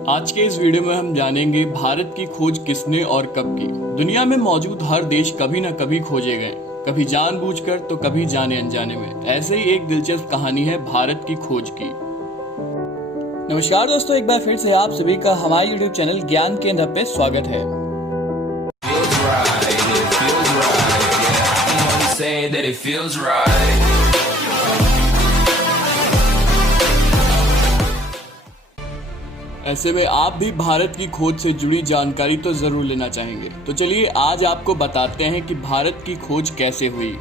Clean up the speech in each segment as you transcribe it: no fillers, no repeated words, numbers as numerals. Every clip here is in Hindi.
आज के इस वीडियो में हम जानेंगे भारत की खोज किसने और कब की। दुनिया में मौजूद हर देश कभी न कभी खोजे गए, कभी जानबूझकर तो कभी जाने अनजाने में। ऐसे ही एक दिलचस्प कहानी है भारत की खोज की। नमस्कार दोस्तों, एक बार फिर से आप सभी का हमारे YouTube चैनल ज्ञान केंद्र पे स्वागत है। ऐसे में आप भी भारत की खोज से जुड़ी जानकारी तो जरूर लेना चाहेंगे। तो चलिए आज आपको बताते हैं कि भारत की खोज कैसे हुई।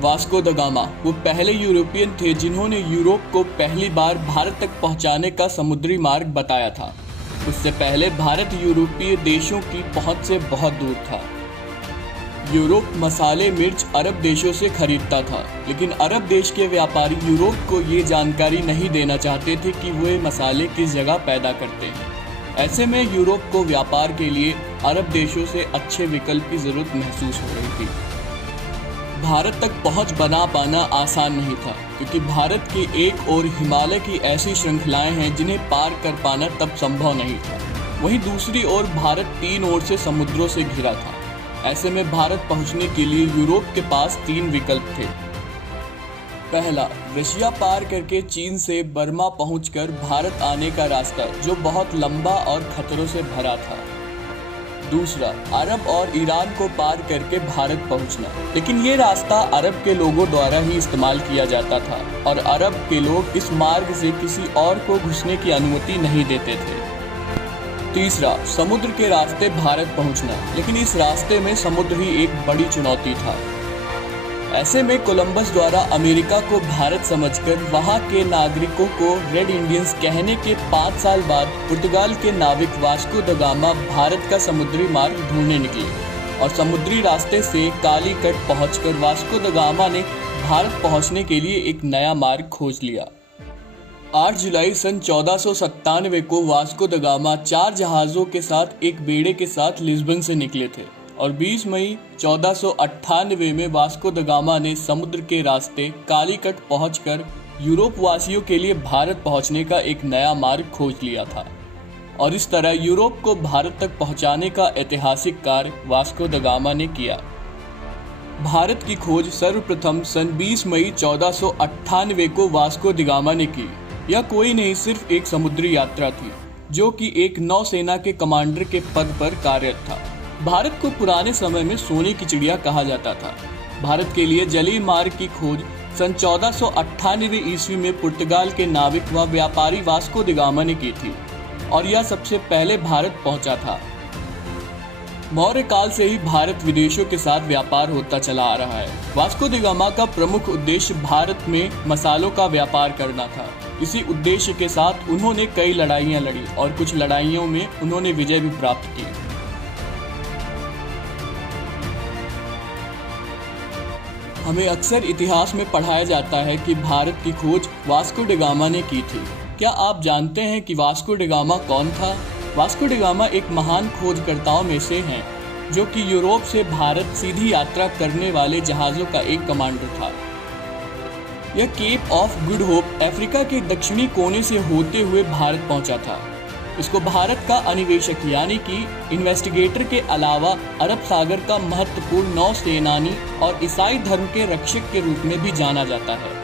वास्को द गामा वो पहले यूरोपियन थे जिन्होंने यूरोप को पहली बार भारत तक पहुंचाने का समुद्री मार्ग बताया था। उससे पहले भारत यूरोपीय देशों की पहुंच से बहुत दूर था। यूरोप मसाले मिर्च अरब देशों से खरीदता था, लेकिन अरब देश के व्यापारी यूरोप को ये जानकारी नहीं देना चाहते थे कि वे मसाले किस जगह पैदा करते हैं। ऐसे में यूरोप को व्यापार के लिए अरब देशों से अच्छे विकल्प की जरूरत महसूस हो रही थी। भारत तक पहुंच बना पाना आसान नहीं था, क्योंकि भारत के एक ओर हिमालय की ऐसी श्रृंखलाएं हैं जिन्हें पार कर पाना तब संभव नहीं था। वहीं दूसरी ओर भारत तीन ओर से समुद्रों से घिरा था। ऐसे में भारत पहुंचने के लिए यूरोप के पास तीन विकल्प थे। पहला, रशिया पार करके चीन से बर्मा पहुंचकर भारत आने का रास्ता, जो बहुत लंबा और खतरों से भरा था। दूसरा, अरब और ईरान को पार करके भारत पहुंचना, लेकिन ये रास्ता अरब के लोगों द्वारा ही इस्तेमाल किया जाता था और अरब के लोग इस मार्ग से किसी और को घुसने की अनुमति नहीं देते थे। तीसरा, समुद्र के रास्ते भारत पहुंचना, लेकिन इस रास्ते में समुद्र ही एक बड़ी चुनौती था। ऐसे में कोलंबस द्वारा अमेरिका को भारत समझकर वहां के नागरिकों को रेड इंडियंस कहने के 5 साल बाद पुर्तगाल के नाविक वास्को द गामा भारत का समुद्री मार्ग ढूंढने निकले और समुद्री रास्ते से कालीकट पहुंचकर वास्को द गामा ने भारत पहुंचने के लिए एक नया मार्ग खोज लिया। 8 जुलाई सन 1497 को वास्को द गामा 4 जहाज़ों के साथ एक बेड़े के साथ लिस्बन से निकले थे और 20 मई 1498 में वास्को द गामा ने समुद्र के रास्ते कालीकट पहुंचकर यूरोप वासियों के लिए भारत पहुंचने का एक नया मार्ग खोज लिया था और इस तरह यूरोप को भारत तक पहुंचाने का ऐतिहासिक कार्य वास्को द गामा ने किया। भारत की खोज सर्वप्रथम सन 20 मई 1498 को वास्को द गामा ने की। यह कोई नहीं, सिर्फ एक समुद्री यात्रा थी जो कि एक नौसेना के कमांडर के पद पर कार्यरत था। भारत को पुराने समय में सोने की चिड़िया कहा जाता था। भारत के लिए जलीय मार्ग की खोज सन 1498 ईस्वी में पुर्तगाल के नाविक व व्यापारी वास्को द गामा ने की थी और यह सबसे पहले भारत पहुंचा था। मौर्य काल से ही भारत विदेशों के साथ व्यापार होता चला आ रहा है। वास्को द गामा का प्रमुख उद्देश्य भारत में मसालों का व्यापार करना था। इसी उद्देश्य के साथ उन्होंने कई लड़ाइयां लड़ी और कुछ लड़ाइयों में उन्होंने विजय भी प्राप्त की। हमें अक्सर इतिहास में पढ़ाया जाता है कि भारत की खोज वास्को ड गामा ने की थी। क्या आप जानते हैं कि वास्को ड गामा कौन था? वास्को ड गामा एक महान खोजकर्ताओं में से हैं, जो कि यूरोप से भारत सीधी यात्रा करने वाले जहाज़ों का एक कमांडर था। यह Cape of Good Hope Africa के दक्षिणी कोने से होते हुए भारत पहुंचा था। इसको भारत का अन्वेषक यानी कि इन्वेस्टिगेटर के अलावा अरब सागर का महत्वपूर्ण नौसेनानी और ईसाई धर्म के रक्षक के रूप में भी जाना जाता है।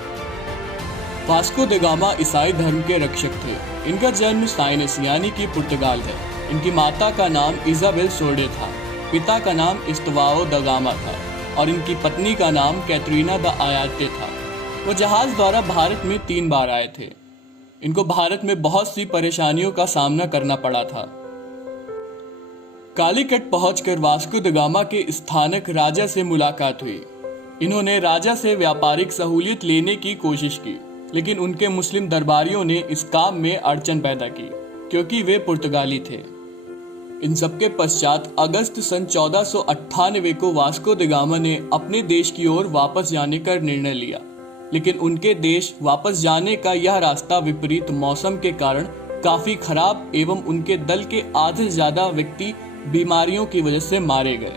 वास्को द गामा ईसाई धर्म के रक्षक थे। इनका जन्म साइनस यानी कि पुर्तगाल है। इनकी माता का नाम इजाबेल सोर्डे था, पिता का नाम इस्तवाओ द गामा था और इनकी पत्नी का नाम कैटरीना द आयाते था। वो जहाज द्वारा भारत में 3 बार आए थे। इनको भारत में बहुत सी परेशानियों का सामना करना पड़ा था। कालीकट पहुंचकर वास्को द गामा के स्थानक राजा से मुलाकात हुई। इन्होंने राजा से व्यापारिक सहूलियत लेने की कोशिश की, लेकिन उनके मुस्लिम दरबारियों ने इस काम में अड़चन पैदा की, क्योंकि वे पुर्तगाली थे। इन सबके पश्चात अगस्त सन 1498 को वास्को द गामा ने अपने देश की ओर वापस जाने का निर्णय लिया, लेकिन उनके देश वापस जाने का यह रास्ता विपरीत मौसम के कारण काफी खराब एवं उनके दल के आधे से ज्यादा व्यक्ति बीमारियों की वजह से मारे गए।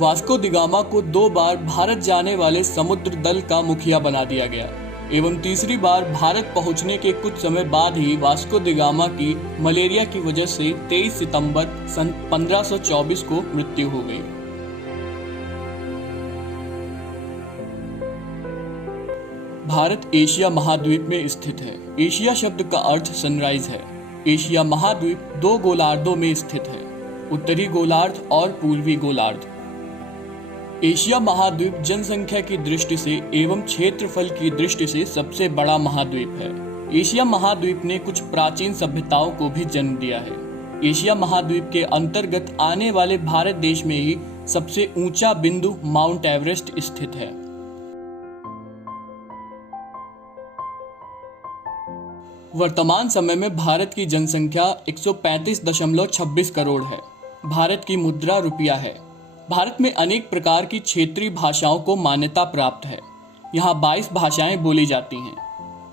वास्को द गामा को 2 बार भारत जाने वाले समुद्र दल का मुखिया बना दिया गया एवं तीसरी बार भारत पहुंचने के कुछ समय बाद ही वास्को द गामा की मलेरिया की वजह से 23 सितंबर सन 1524 को मृत्यु हो गई। भारत एशिया महाद्वीप में स्थित है। एशिया शब्द का अर्थ सनराइज है। एशिया महाद्वीप 2 गोलार्धों में स्थित है, उत्तरी गोलार्ध और पूर्वी गोलार्ध। एशिया महाद्वीप जनसंख्या की दृष्टि से एवं क्षेत्रफल की दृष्टि से सबसे बड़ा महाद्वीप है। एशिया महाद्वीप ने कुछ प्राचीन सभ्यताओं को भी जन्म दिया है। एशिया महाद्वीप के अंतर्गत आने वाले भारत देश में ही सबसे ऊंचा बिंदु माउंट एवरेस्ट स्थित है। वर्तमान समय में भारत की जनसंख्या 135.26 करोड़ है। भारत की मुद्रा रुपया है। भारत में अनेक प्रकार की क्षेत्रीय भाषाओं को मान्यता प्राप्त है। यहाँ 22 भाषाएं बोली जाती हैं।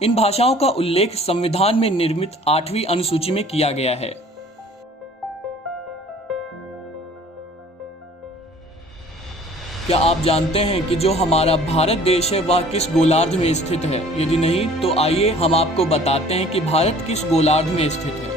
इन भाषाओं का उल्लेख संविधान में निर्मित 8वीं अनुसूची में किया गया है। क्या आप जानते हैं कि जो हमारा भारत देश है वह किस गोलार्ध में स्थित है? यदि नहीं तो आइए हम आपको बताते हैं कि भारत किस गोलार्ध में स्थित है।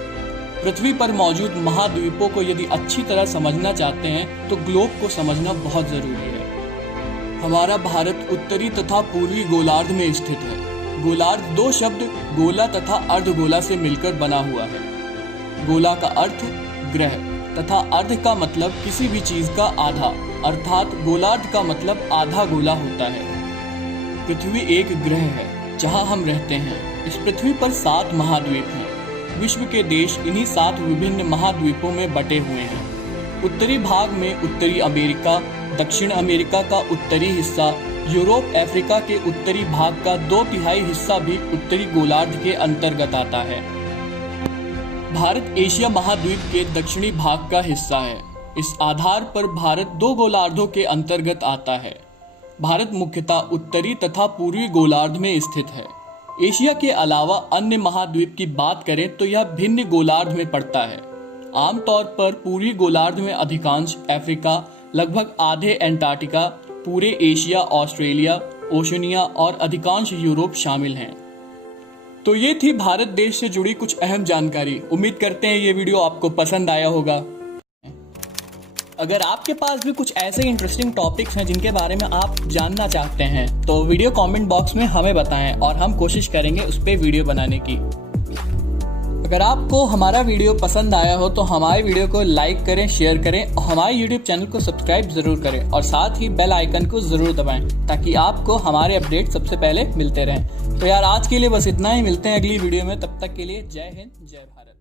पृथ्वी पर मौजूद महाद्वीपों को यदि अच्छी तरह समझना चाहते हैं तो ग्लोब को समझना बहुत जरूरी है। हमारा भारत उत्तरी तथा पूर्वी गोलार्ध में स्थित है। गोलार्ध 2 शब्द गोला तथा अर्धगोला से मिलकर बना हुआ है। गोला का अर्थ ग्रह तथा अर्ध का मतलब किसी भी चीज का आधा, अर्थात गोलार्ध का मतलब आधा गोला होता है। पृथ्वी एक ग्रह है जहां हम रहते हैं। इस पृथ्वी पर 7 महाद्वीप हैं। विश्व के देश इन्हीं 7 विभिन्न महाद्वीपों में बटे हुए हैं। उत्तरी भाग में उत्तरी अमेरिका, दक्षिण अमेरिका का उत्तरी हिस्सा, यूरोप, अफ्रीका के उत्तरी भाग का 2/3 हिस्सा भी उत्तरी गोलार्ध के अंतर्गत आता है। भारत एशिया महाद्वीप के दक्षिणी भाग का हिस्सा है। इस आधार पर भारत 2 गोलार्धों के अंतर्गत आता है। भारत मुख्यतः उत्तरी तथा पूर्वी गोलार्ध में स्थित है। एशिया के अलावा अन्य महाद्वीप की बात करें तो यह भिन्न गोलार्ध में पड़ता है। आमतौर पर पूर्वी गोलार्ध में अधिकांश अफ्रीका, लगभग आधे अंटार्कटिका, पूरे एशिया, ऑस्ट्रेलिया, ओशनिया और अधिकांश यूरोप शामिल हैं। तो ये थी भारत देश से जुड़ी कुछ अहम जानकारी। उम्मीद करते हैं ये वीडियो आपको पसंद आया होगा। अगर आपके पास भी कुछ ऐसे इंटरेस्टिंग टॉपिक्स हैं जिनके बारे में आप जानना चाहते हैं तो वीडियो कमेंट बॉक्स में हमें बताएं और हम कोशिश करेंगे उस पर वीडियो बनाने की। अगर आपको हमारा वीडियो पसंद आया हो तो हमारे वीडियो को लाइक करें, शेयर करें और हमारे यूट्यूब चैनल को सब्सक्राइब जरूर करें और साथ ही बेल आइकन को जरूर दबाएं ताकि आपको हमारे अपडेट सबसे पहले मिलते रहें। तो यार आज के लिए बस इतना ही। मिलते हैं अगली वीडियो में। तब तक के लिए जय हिंद, जय भारत।